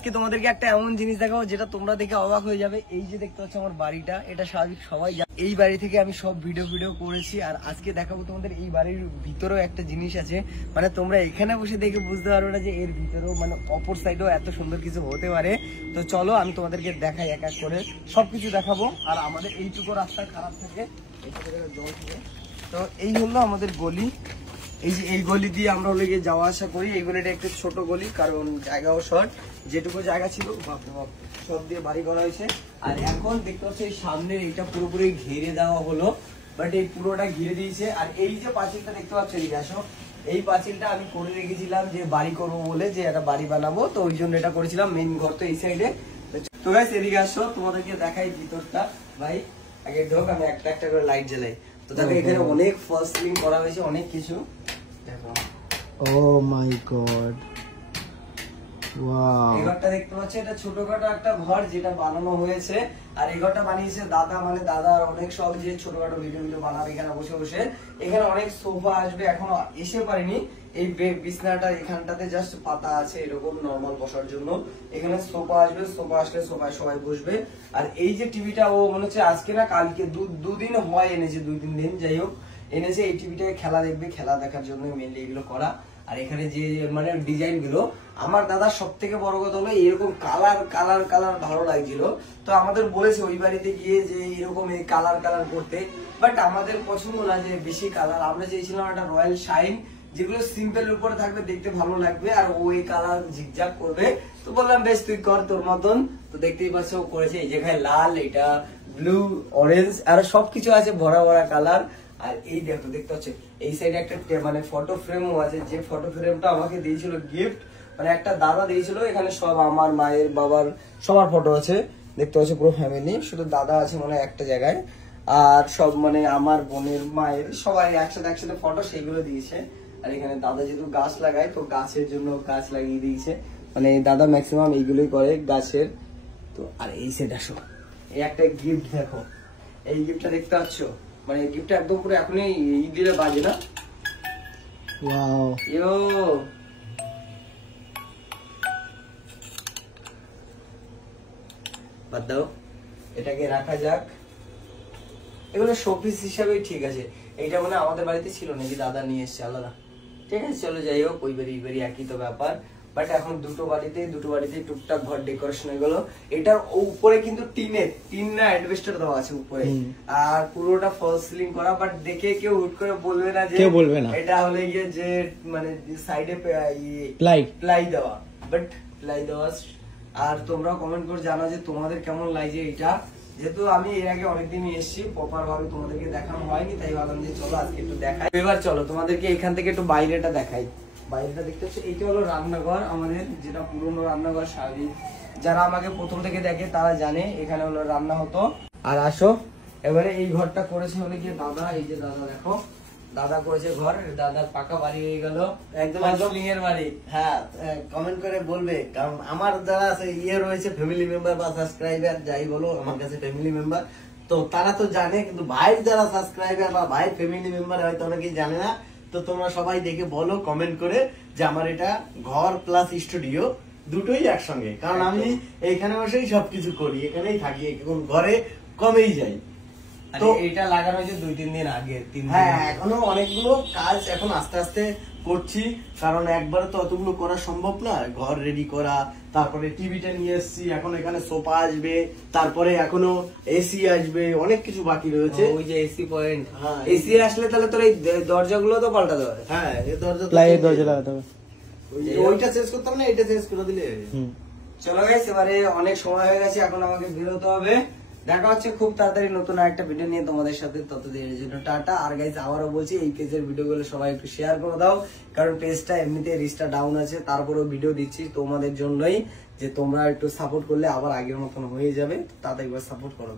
আজকে তোমাদেরকে একটা এমন জিনিস দেখাবো যেটা তোমরা দেখে অবাক হয়ে যাবে। এই যে দেখতে পাচ্ছ আমার বাড়িটা, এটা স্বাভাবিক সবাই জানে। এই বাড়ি থেকে আমি সব ভিডিও করেছি, আর আজকে দেখাবো তোমাদের এই বাড়ির ভিতরেও একটা জিনিস আছে, মানে তোমরা এখানে বসে দেখে বুঝতে পারবে না যে এর ভিতরেও মানে অপর সাইডেও এত সুন্দর কিছু হতে পারে। তো চলো আমি তোমাদেরকে দেখাই এক এক করে, সবকিছু দেখাবো। আর আমাদের এইটুকু রাস্তা খারাপ থাকে, জল থাকে। তো এই হলো আমাদের গলি, এই যে এই গলি দিয়ে আমরা হলে গিয়ে যাওয়া আসা করি। এই গলিটা একটু ছোট গলি, কারণ জায়গাও শর্ট, যেটুকু জায়গা ছিল সব দিয়ে বাড়ি করা হয়েছে। আর এখন দেখতে পাচ্ছি এই সামনের এইটা পুরোপুরি ঘিরে দেওয়া হলো, বাট এই পুরোটা ঘিরে দিয়েছে। আর এই যে পাঁচিলটা দেখতে পাচ্ছ, এদিকে আসো, এই পাঁচিলটা আমি করে রেখেছিলাম যে বাড়ি করবো বলে, যে একটা বাড়ি বানাবো, তো ওই জন্য এটা করেছিলাম। মেইন ঘর তো এই সাইডে। তো গাইস এদিকে আসো, তোমাদেরকে দেখাই ভিতরটা। ভাই আগে ঢোক, আমি একটা একটা করে লাইট জ্বালাই। তো দেখো এখানে অনেক ফলস সিলিং করা হয়েছে, অনেক কিছু দেখো। ও মাই গড, ওয়াও! এই ঘরটা দেখতে পাচ্ছ, এটা ছোটখাটো একটা ঘর যেটা বানানো হয়েছে। আর এই ঘরটা বানিয়েছে দাদা, মানে দাদার অনেক শখ যে ছোটখাটো ভিডিও বানাবে এখানে বসে বসে। এখানে অনেক সোফা আসবে, এখনো এসে পারিনি। এই বিছনাটা এখানটাতে জাস্ট পাতা আছে এরকম নরমাল বসার জন্য। এখানে সোফা আসবে, সোফা আসলে সোফায় সবাই বসবে। আর এই যে টিভিটা, ও মনে হচ্ছে আজকে না কালকে দুদিন হয় এনেছে, 2-3 দিন যাই হোক এনেছে। এই টিভিটায় খেলা দেখবে, খেলা দেখার জন্য মেনলি এগুলো করা। আর এখানে যে মানে ডিজাইন গুলো, আমার দাদার সব থেকে বড় কথা হলো এরকম কালার ভালো লাগছিল। তো আমাদের বলেছে ওই বাড়িতে গিয়ে যে এরকম এই কালার করতে, বাট আমাদের পছন্দ না যে বেশি কালার। আমরা চেয়েছিলাম একটা রয়্যাল শাইন, যেগুলো সিম্পল উপরে থাকবে, দেখতে ভালো লাগবে, আর ওই কালার ঝিকঝাক করবে। তো বললাম বেশ তুই কর তোর মতন। তো দেখতেই পাচ্ছ ও করেছে। এই যেখানে লাল, এটা ব্লু, অরেঞ্জ, আর সবকিছু আছে ভরা কালার। আর এই দেখো দেখতে পাচ্ছ এই সাইডে একটা মানে ফটো ফ্রেমও আছে, যে ফটো ফ্রেমটা আমাকে দিয়েছিল গিফট, মানে একটা দাদা দিয়েছিল। এখানে সব আমার মায়ের, বাবার সবার ফটো আছে, দেখতে পাচ্ছ পুরো ফ্যামিলি। শুধু দাদা আছে মানে একটা জায়গায়, আর সব মানে আমার বোনের, মায়ের সবাই একসাথে ফটো, সেইগুলো দিয়েছে। আর এখানে দাদা যেহেতু গাছ লাগায়, তো গাছের জন্য গাছ লাগিয়ে দিয়েছে, মানে দাদা ম্যাক্সিমাম এইগুলোই করে গাছের। তো আর এই সাইড আসো, এই একটা গিফট দেখো, এই গিফটটা দেখতে পাচ্ছ, মানে গিফটটা একদম পুরো এখনই ঈদ দিলে বাজে না। ওয়াও, ইয়ো বাদ দাও, এটাকে রাখা যাক। এগুলো শোপিস হিসাবেই ঠিক আছে। এইটা মানে আমাদের বাড়িতে ছিল নাকি, দাদা নিয়ে এসছে আলাদা। ঠিক আছে চলো যাই হোক, ওই বাড়ি একই তো ব্যাপার। বাট এখন দুটো বাড়িতে টুকটাক ঘর ডেকোরেশন হয়ে গেল। এটার উপরে কিন্তু টিন না অ্যাডভেস্টার দেওয়া আছে উপরে, আর পুরোটা ফলস সিলিং করা। বাট দেখে কেউ হুট করে বলবে না যে এটা হলে গিয়ে যে মানে সাইডে প্লাই দেওয়া, বাট প্লাই দেওয়া। আর তোমরা কমেন্ট করে জানো যে তোমাদের কেমন লাগছে এটা। যেহেতু আমি এর আগে অনেকদিনই এসেছি, প্রপার ভাবে তোমাদেরকে দেখানো হয়নি, তাই ভাবলাম যে চলো আজকে একটু দেখাই। এবার চলো তোমাদেরকে এখান থেকে একটু বাইরেটা দেখাই। বাইরেটা দেখতে হচ্ছে, এইটা হলো রান্নাঘর আমাদের, যেটা পুরনো রান্নাঘর। স্বাভাবিক যারা আমাকে প্রথম থেকে দেখে তারা জানে এখানে হলো রান্না হতো। আর আসো এবারে এই ঘরটা করেছে হলে গিয়ে দাদা। এই যে দাদা দেখো, দাদা করেছে ঘর, দাদার পাকা বাড়ি হয়ে গেল, একদম এর বাড়ি। হ্যাঁ কমেন্ট করে বলবে, কারণ আমার যারা ইয়ে রয়েছে ফ্যামিলি মেম্বার বা সাবস্ক্রাইবার, যাই বলো আমার কাছে ফ্যামিলি মেম্বার, তো তারা তো জানে, কিন্তু ভাই যারা সাবস্ক্রাইবার বা ভাই ফ্যামিলি মেম্বার হয়তো অনেকেই জানে না। তো তোমরা সবাই দেখে বলো কমেন্ট করে যে আমার এটা ঘর প্লাস স্টুডিও দুটোই একসঙ্গে, কারণ আমি এইখানে বসেই সবকিছু করি, এখানেই থাকি, এখন ঘরে কমেই যাই। তো এটা লাগানো হয়েছে 2-3 দিন আগে। হ্যাঁ এখনো অনেকগুলো কাজ এখন আস্তে আস্তে করছি, কারণ একবারে তো অতগুলো করা সম্ভব না। ঘর রেডি করা, তারপরে টিভিটা নিয়ে এসেছি, এখন এখানে সোফা আসবে, তারপরে এখনো এসি আসবে, অনেক কিছু বাকি রয়েছে। ওই যে এসি পয়েন্ট, হ্যাঁ এসি আসলে তাহলে তোর এই দরজাগুলো তো পাল্টাতে হবে। হ্যাঁ এই দরজা লাগাতে হবে, ওইটা চেঞ্জ করতে হবে না, এটা চেঞ্জ করে দিলে। চলো গাইস এবারে অনেক সময় হয়ে গেছে, এখন আমাকে বেরোতে হবে। দেখা হচ্ছে খুব তাড়াতাড়ি নতুন একটা ভিডিও নিয়ে তোমাদের সাথে, ততদিনের জন্য টাটা। আর গাইস আবারও বলছি, এই পেজের ভিডিওগুলো সবাই একটু শেয়ার করে দাও, কারণ পেজটা এমনিতে রিচটা ডাউন আছে, তারপরেও ভিডিও দিচ্ছি তোমাদের জন্যই, যে তোমরা একটু সাপোর্ট করলে আবার আগের মতন হয়ে যাবে। তাড়াতাড়ি সাপোর্ট করো।